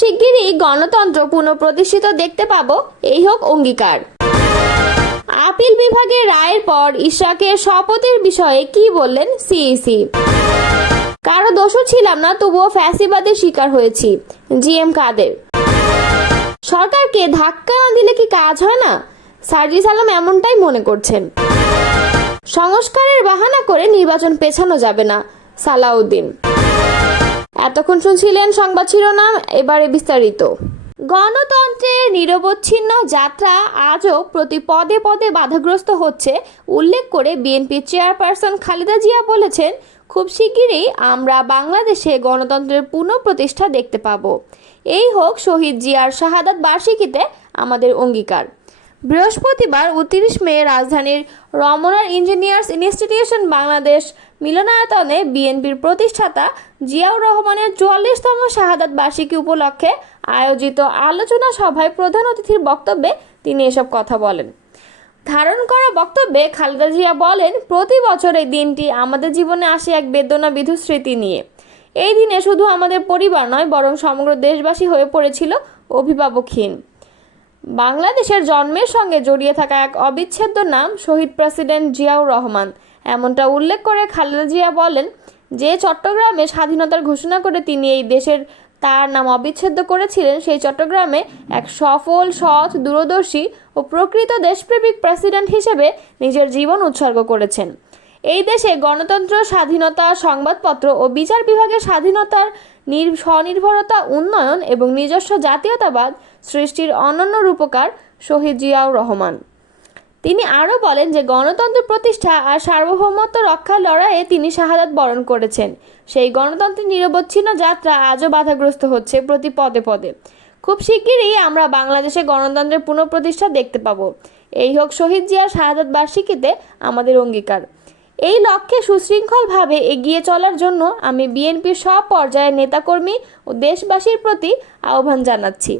শিগগিরই গণতন্ত্র পুনঃপ্রতিষ্ঠিত দেখতে পাবো। এই হোক অঙ্গীকার। আপিল বিভাগের রায়ের পর ইশরাকের শপথের বিষয়ে কি বললেন সিইসি? কারও দোষও ছিলাম না, তবুও ফ্যাসিবাদের শিকার হয়েছি, জিএম কাদের। সরকারকে ধাক্কা না দিলে কি কাজ হয় না? সার্জিস আলম এমনটাই মনে করছেন। সংস্কারের বাহানা করে নির্বাচন পেছানো যাবে না, সালাউদ্দিন। এতক্ষণ শুনছিলেন সংবাদ শিরোনাম, এবারে বিস্তারিত। গণতন্ত্রের নিরবচ্ছিন্ন যাত্রা আজও প্রতি পদে পদে বাধাগ্রস্ত হচ্ছে, উল্লেখ করে বিএনপি চেয়ারপারসন খালেদা জিয়া বলেছেন, খুব শিগগিরই আমরা বাংলাদেশে গণতন্ত্রের পুনঃপ্রতিষ্ঠা দেখতে পাব। এই হোক শহীদ জিয়ার শাহাদাত বার্ষিকীতে আমাদের অঙ্গীকার। বৃহস্পতিবার উনত্রিশ মে রাজধানীর রমনার ইঞ্জিনিয়ার্স ইনস্টিটিউশন বাংলাদেশ মিলনায়তনে বিএনপির প্রতিষ্ঠাতা জিয়াউর রহমানের চুয়াল্লিশতম শাহাদাত বার্ষিকী উপলক্ষে আয়োজিত আলোচনা সভায় প্রধান অতিথির বক্তব্যে তিনি এসব কথা বলেন। ধারণ করা বক্তব্যে খালেদা জিয়া বলেন, প্রতি বছর এই দিনটি আমাদের জীবনে আসে এক বেদনা বিধু স্মৃতি নিয়ে। এই দিনে শুধু আমাদের পরিবার নয়, বরং সমগ্র দেশবাসী হয়ে পড়েছিল অভিভাবকহীন। বাংলাদেশের জন্মের সঙ্গে জড়িয়ে থাকা এক অবিচ্ছেদ্য নাম শহীদ প্রেসিডেন্ট জিয়াউর রহমান। এমনটা উল্লেখ করে খালেদা জিয়া বলেন যে চট্টগ্রামে স্বাধীনতার ঘোষণা করে তিনি এই দেশের তার নাম অবিচ্ছেদ্য করেছিলেন, সেই চট্টগ্রামে এক সফল, সৎ, দূরদর্শী ও প্রকৃত দেশপ্রেমিক প্রেসিডেন্ট হিসেবে নিজের জীবন উৎসর্গ করেছেন। এই দেশে গণতন্ত্র, স্বাধীনতা, সংবাদপত্র ও বিচার বিভাগের স্বাধীনতার স্বনির্ভরতা, উন্নয়ন এবং নিজস্ব জাতীয়তাবাদ সৃষ্টির অনন্য রূপকার শহীদ জিয়াউর রহমান। তিনি আরও বলেন যে গণতন্ত্র প্রতিষ্ঠা আর সার্বভৌমত্ব রক্ষার লড়াইয়ে তিনি শাহাদাত বরণ করেছেন। সেই গণতন্ত্রের নিরবচ্ছিন্ন যাত্রা আজও বাধাগ্রস্ত হচ্ছে প্রতি পদে পদে। খুব শিগগিরই আমরা বাংলাদেশে গণতন্ত্রের পুনঃপ্রতিষ্ঠা দেখতে পাবো। এই হোক শহীদ জিয়ার শাহাদাত বার্ষিকীতে আমাদের অঙ্গীকার। এই লক্ষ্যে সুশৃঙ্খলভাবে এগিয়ে চলার জন্য আমি বিএনপির সব পর্যায়ের নেতাকর্মী ও দেশবাসীর প্রতি আহ্বান জানাচ্ছি।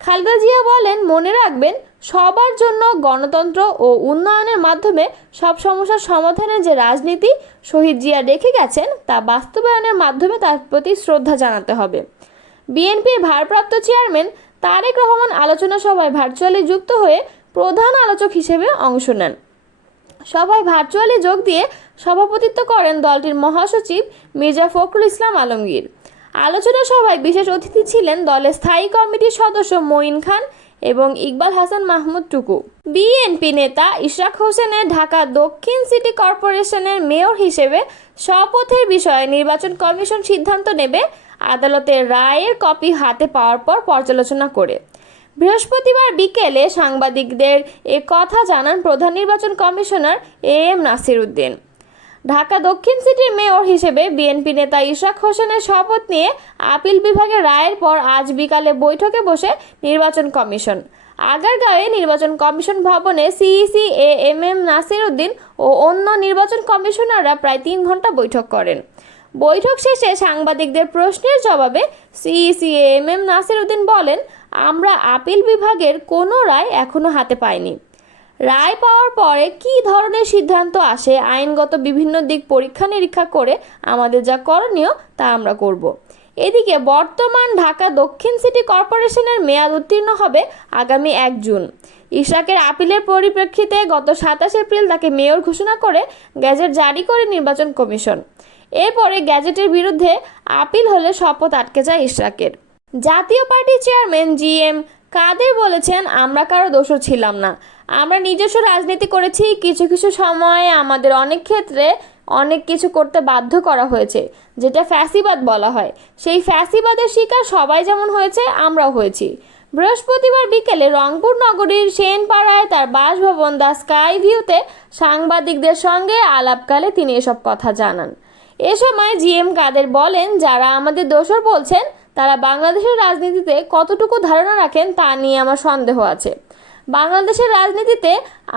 খালেদা জিয়া বলেন, মনে রাখবেন, সবার জন্য গণতন্ত্র ও উন্নয়নের মাধ্যমে সব সমস্যার সমাধানের যে রাজনীতি শহীদ জিয়া রেখে গেছেন, তা বাস্তবায়নের মাধ্যমে তার প্রতি শ্রদ্ধা জানাতে হবে। বিএনপির ভারপ্রাপ্ত চেয়ারম্যান তারেক রহমান আলোচনা সভায় ভার্চুয়ালি যুক্ত হয়ে প্রধান আলোচক হিসেবে অংশ নেন। সভায় ভার্চুয়ালি যোগ দিয়ে সভাপতিত্ব করেন দলটির মহাসচিব মির্জা ফখরুল ইসলাম আলমগীর। আলোচনা সভায় বিশেষ অতিথি ছিলেন দলের স্থায়ী কমিটির সদস্য মঈন খান এবং ইকবাল হাসান মাহমুদ টুকু। বিএনপি নেতা ইশরাক হোসেনের ঢাকা দক্ষিণ সিটি কর্পোরেশনের মেয়র হিসেবে শপথের বিষয়ে নির্বাচন কমিশন সিদ্ধান্ত নেবে, আদালতের রায়ের কপি হাতে পাওয়ার পর পর্যালোচনা করে। বৃহস্পতিবার বিকেলে সাংবাদিকদের এ কথা জানান প্রধান নির্বাচন commissioner A M Nasir Uddin. Dhaka দক্ষিণ সিটির মেয়র হিসেবে বিএনপি নেতা ইশাক হোসেনের শপথ নিয়ে আপিল বিভাগের রায়ের পর আজ বিকালে বৈঠকে বসে নির্বাচন কমিশন। আগারগাঁওয়ে নির্বাচন কমিশন ভবনে CEC, A M M Nasir Uddin ও অন্য নির্বাচন কমিশনাররা প্রায় তিন ঘণ্টা বৈঠক করেন। বৈঠক শেষে সাংবাদিকদের প্রশ্নের জবাবে CEC, A M M Nasir Uddin বলেন আমরা আপিল বিভাগের কোনো রায় এখনও হাতে পাইনি। রায় পাওয়ার পরে কী ধরনের সিদ্ধান্ত আসে, আইনগত বিভিন্ন দিক পরীক্ষা নিরীক্ষা করে আমাদের যা করণীয় তা আমরা করব। এদিকে বর্তমান ঢাকা দক্ষিণ সিটি কর্পোরেশনের মেয়াদ উত্তীর্ণ হবে আগামী এক জুন। ইশরাকের আপিলের পরিপ্রেক্ষিতে গত সাতাশ এপ্রিল তাকে মেয়র ঘোষণা করে গ্যাজেট জারি করে নির্বাচন কমিশন। এরপরে গ্যাজেটের বিরুদ্ধে আপিল হলে শপথ আটকে যায় ইশরাকের জাতীয় পার্টির চেয়ারম্যান জি এম কাদের বলেছেন, আমরা কারও দোষও ছিলাম না। আমরা নিজস্ব রাজনীতি করেছি, কিছু কিছু সময়ে আমাদের অনেক ক্ষেত্রে অনেক কিছু করতে বাধ্য করা হয়েছে, যেটা ফ্যাসিবাদ বলা হয়। সেই ফ্যাসিবাদের শিকার সবাই যেমন হয়েছে, আমরাও হয়েছি। বৃহস্পতিবার বিকেলে রংপুর নগরীর সেনপাড়ায় তার বাসভবন দ্য স্কাই ভিউতে সাংবাদিকদের সঙ্গে আলাপকালে তিনি এসব কথা জানান। এ সময় জিএম কাদের বলেন, যারা আমাদের দোষর বলছেন তারা বাংলাদেশের রাজনীতিতে কতটুকু ধারণা রাখেন তা নিয়ে আমার সন্দেহ আছে। বাংলাদেশের রাজনীতিতে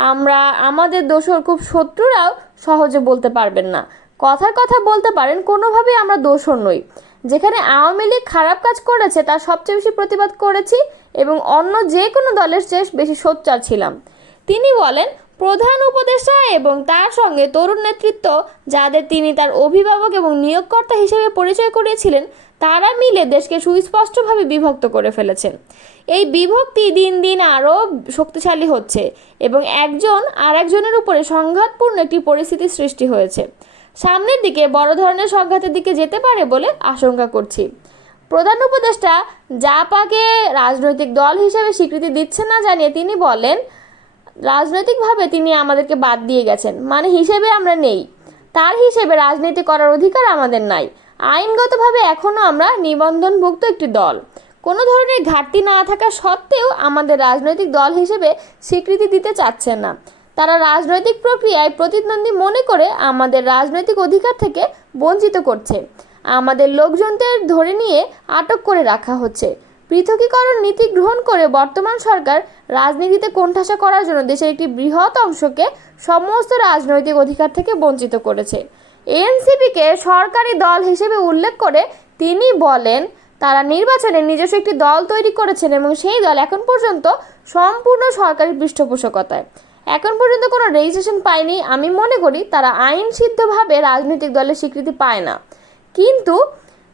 আমরা, আমাদের দোষর খুব শত্রুরাও সহজে বলতে পারবেন না। কথার কথা বলতে পারেন, কোনোভাবেই আমরা দোষর নই। যেখানে আওয়ামী লীগ খারাপ কাজ করেছে, তার সবচেয়ে বেশি প্রতিবাদ করেছি এবং অন্য যে কোনো দলের চেয়ে বেশি সোচ্চার ছিলাম। তিনি বলেন প্রধান উপদেষ্টা এবং তার সঙ্গে তরুণ নেতৃত্ব, যাদের তিনি তার অভিভাবক এবং নিয়োগকর্তা হিসেবে পরিচয় করিয়েছিলেন, তারা মিলে দেশকে সুস্পষ্টভাবে বিভক্ত করে ফেলেছেন এই বিভক্তি দিন দিন আরও শক্তিশালী হচ্ছে এবং একজন আর একজনের উপরে সংঘাতপূর্ণ একটি পরিস্থিতি সৃষ্টি হয়েছে। সামনের দিকে বড় ধরনের সংঘাতের দিকে যেতে পারে বলে আশঙ্কা করছি। প্রধান উপদেষ্টা জাপাকে রাজনৈতিক দল হিসেবে স্বীকৃতি দিচ্ছে না জানিয়ে তিনি বলেন রাজনৈতিকভাবে তিনি আমাদেরকে বাদ দিয়ে গেছেন। মানে হিসেবে আমরা নেই। তার হিসেবে রাজনীতি করার অধিকার আমাদের নাই। আইনগতভাবে এখনও আমরা নিবন্ধনভুক্ত একটি দল। কোনো ধরনের ঘাটতি না থাকা সত্ত্বেও আমাদের রাজনৈতিক দল হিসেবে স্বীকৃতি দিতে চাচ্ছেন না। তারা রাজনৈতিক প্রক্রিয়ায় প্রতিদ্বন্দ্বী মনে করে আমাদের রাজনৈতিক অধিকার থেকে বঞ্চিত করছে। আমাদের লোকজনদের ধরে নিয়ে আটক করে রাখা হচ্ছে। পৃথকীকরণ নীতি গ্রহণ করে বর্তমান সরকার রাজনীতিতে কোণঠাসা করার জন্য দেশের একটি বৃহৎ অংশকে সমস্ত রাজনৈতিক অধিকার থেকে বঞ্চিত করেছে। এনসিপিকে সরকারি দল হিসেবে উল্লেখ করে তিনি বলেন, তারা নির্বাচনে নিজস্ব একটি দল তৈরি করেছেন এবং সেই দল এখন পর্যন্ত সম্পূর্ণ সরকারি পৃষ্ঠপোষকতায়। এখন পর্যন্ত কোনো রেজিস্ট্রেশন পায়নি। আমি মনে করি তারা আইন সিদ্ধভাবে রাজনৈতিক দলের স্বীকৃতি পায় না। কিন্তু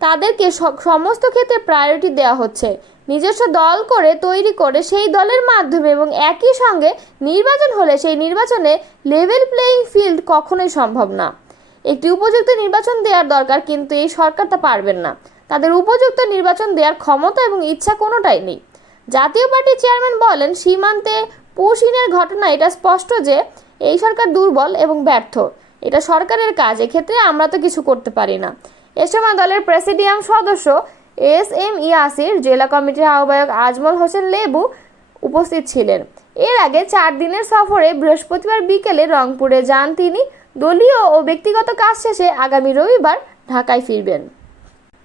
তাদেরকে সমস্ত ক্ষেত্রে প্রায়োরিটি দেওয়া হচ্ছে। নিজস্ব দল করে তৈরি করে সেই দলের মাধ্যমে এবং একই সঙ্গে নির্বাচন হলে সেই নির্বাচনে লেভেল প্লেয়িং ফিল্ড কখনোই সম্ভব না। একটি উপযুক্ত নির্বাচন দেওয়ার দরকার, কিন্তু এই সরকার তা পারবেন না। তাদের উপযুক্ত নির্বাচন দেওয়ার ক্ষমতা এবং ইচ্ছা কোনোটাই নেই। জাতীয় পার্টির চেয়ারম্যান বলেন, সীমান্তে পুশিনের ঘটনা, এটা স্পষ্ট যে এই সরকার দুর্বল এবং ব্যর্থ। এটা সরকারের কাজ, এক্ষেত্রে আমরা তো কিছু করতে পারি না। এ সময় দলের প্রেসিডিয়াম সদস্য এস এম ইয়াসির জেলা কমিটির আহ্বায়ক আজমল হোসেন লেবু উপস্থিত ছিলেন। এর আগে চার দিনের সফরে বৃহস্পতিবার বিকেলে রংপুরে যান তিনি। দলীয় ও ব্যক্তিগত কাজ শেষে আগামী রবিবার ঢাকায় ফিরবেন।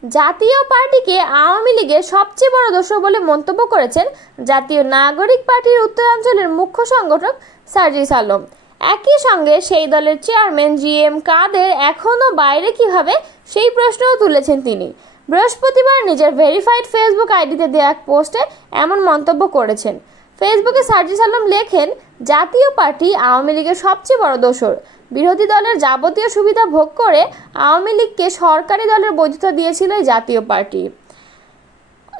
জাতীয় পার্টিকে আওয়ামী লীগের সবচেয়ে বড় দোষর বলে মন্তব্য করেছেন জাতীয় নাগরিক পার্টির উত্তরাঞ্চলের মুখ্য সংগঠক সার্জিস আলম। একই সঙ্গে সেই দলের চেয়ারম্যান জি এম কাদের এখনও বাইরে কীভাবে? সেই প্রশ্নও তুলেছেন তিনি। বৃহস্পতিবার নিজের ভেরিফাইড ফেসবুক আইডিতে দেওয়া এক পোস্টে এমন মন্তব্য করেছেন। ফেসবুকে সার্জিস আলম লেখেন, জাতীয় পার্টি আওয়ামী লীগের সবচেয়ে বড় দোসর বিরোধী দলের যাবতীয় সুবিধা ভোগ করে আওয়ামী লীগকে সরকারি দলের বৈধতা দিয়েছিল জাতীয় পার্টি।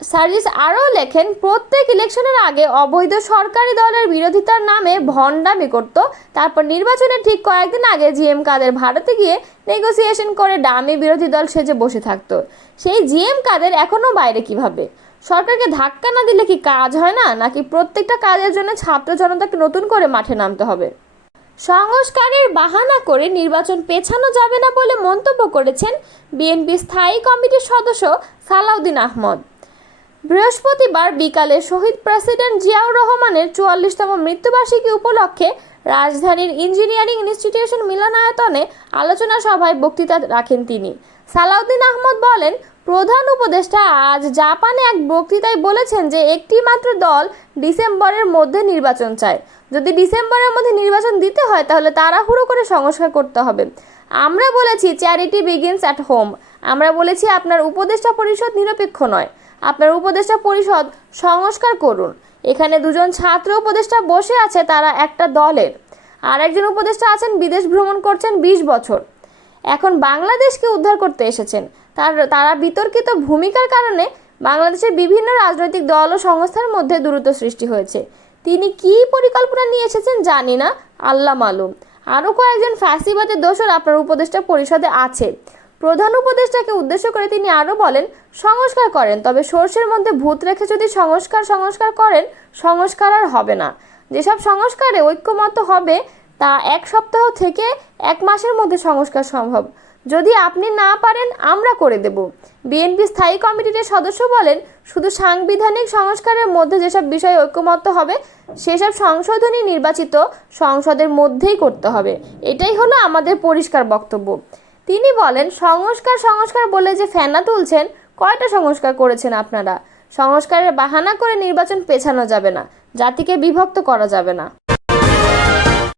সার্জিস আরও লেখেন, প্রত্যেক ইলেকশনের আগে অবৈধ সরকারি দলের বিরোধিতার নামে ভণ্ডামি করত। তারপর নির্বাচনের ঠিক কয়েকদিন আগে জিএম কাদের ভারতে গিয়ে নেগোসিয়েশন করে ডামি বিরোধী দল সেজে বসে থাকত। সেই জিএম কাদের এখনও বাইরে কীভাবে? সরকারকে ধাক্কা না দিলে কি কাজ হয় না? নাকি প্রত্যেকটা কাজের জন্য ছাত্র জনতাকে নতুন করে মাঠে নামতে হবে? সংস্কারের বাহানা করে নির্বাচন পেছানো যাবে না বলে মন্তব্য করেছেন বিএনপি স্থায়ী কমিটির সদস্য সালাউদ্দিন আহমদ। বৃহস্পতিবার বিকালে শহীদ প্রেসিডেন্ট জিয়াউর রহমানের চুয়াল্লিশতম মৃত্যুবার্ষিকী উপলক্ষে রাজধানীর ইঞ্জিনিয়ারিং ইনস্টিটিউশন মিলনায়তনে আলোচনা সভায় বক্তৃতা রাখেন তিনি। সালাউদ্দিন আহমদ বলেন, প্রধান উপদেষ্টা আজ জাপানে এক বক্তৃতায় বলেছেন যে একটি মাত্র দল ডিসেম্বরের মধ্যে নির্বাচন চায়। যদি ডিসেম্বরের মধ্যে নির্বাচন দিতে হয়, তাহলে তাড়াহুড়ো করে সংস্কার করতে হবে। আমরা বলেছি চ্যারিটি বিগিনস অ্যাট হোম আমরা বলেছি, আপনার উপদেষ্টা পরিষদ নিরপেক্ষ নয়। আপনার উপদেষ্টা পরিষদ সংস্কার করুন। এখানে দুজন ছাত্র উপদেষ্টা বসে আছে, তারা একটা দলের। আর একজন উপদেষ্টা আছেন, বিদেশ ভ্রমণ করছেন বিশ বছর। এখন বাংলাদেশকে উদ্ধার করতে এসেছেন। তার, তারা বিতর্কিত ভূমিকার কারণে বাংলাদেশের বিভিন্ন রাজনৈতিক দল ও সংস্থার মধ্যে দূরত্ব সৃষ্টি হয়েছে। তিনি কী পরিকল্পনা নিয়ে এসেছেন জানি না, আল্লাহ মালুম। আরও কয়েকজন ফ্যাসিবাদের দোষর আপনার উপদেষ্টা পরিষদে আছে। প্রধান উপদেষ্টাকে উদ্দেশ্য করে তিনি আরও বলেন, সংস্কার করেন, তবে সর্ষের মধ্যে ভূত রেখে যদি সংস্কার সংস্কার করেন, সংস্কার আর হবে না। যেসব সংস্কারে ঐক্যমত হবে, তা এক সপ্তাহ থেকে এক মাসের মধ্যে সংস্কার সম্ভব। যদি আপনি না পারেন, আমরা করে দেব। বিএনপি স্থায়ী কমিটির সদস্য বলেন, শুধু সাংবিধানিক সংস্কারের মধ্যে যেসব বিষয়ে ঐক্যমত হবে, সেসব সংশোধনী নির্বাচিত সংসদের মধ্যেই করতে হবে। এটাই হলো আমাদের পরিষ্কার বক্তব্য। তিনি বলেন, সংস্কার সংস্কার বলে যে ফেনা তুলছেন, কয়টা সংস্কার করেছেন আপনারা? সংস্কারের বাহানা করে নির্বাচন পেছানো যাবে না, জাতিকে বিভক্ত করা যাবে না।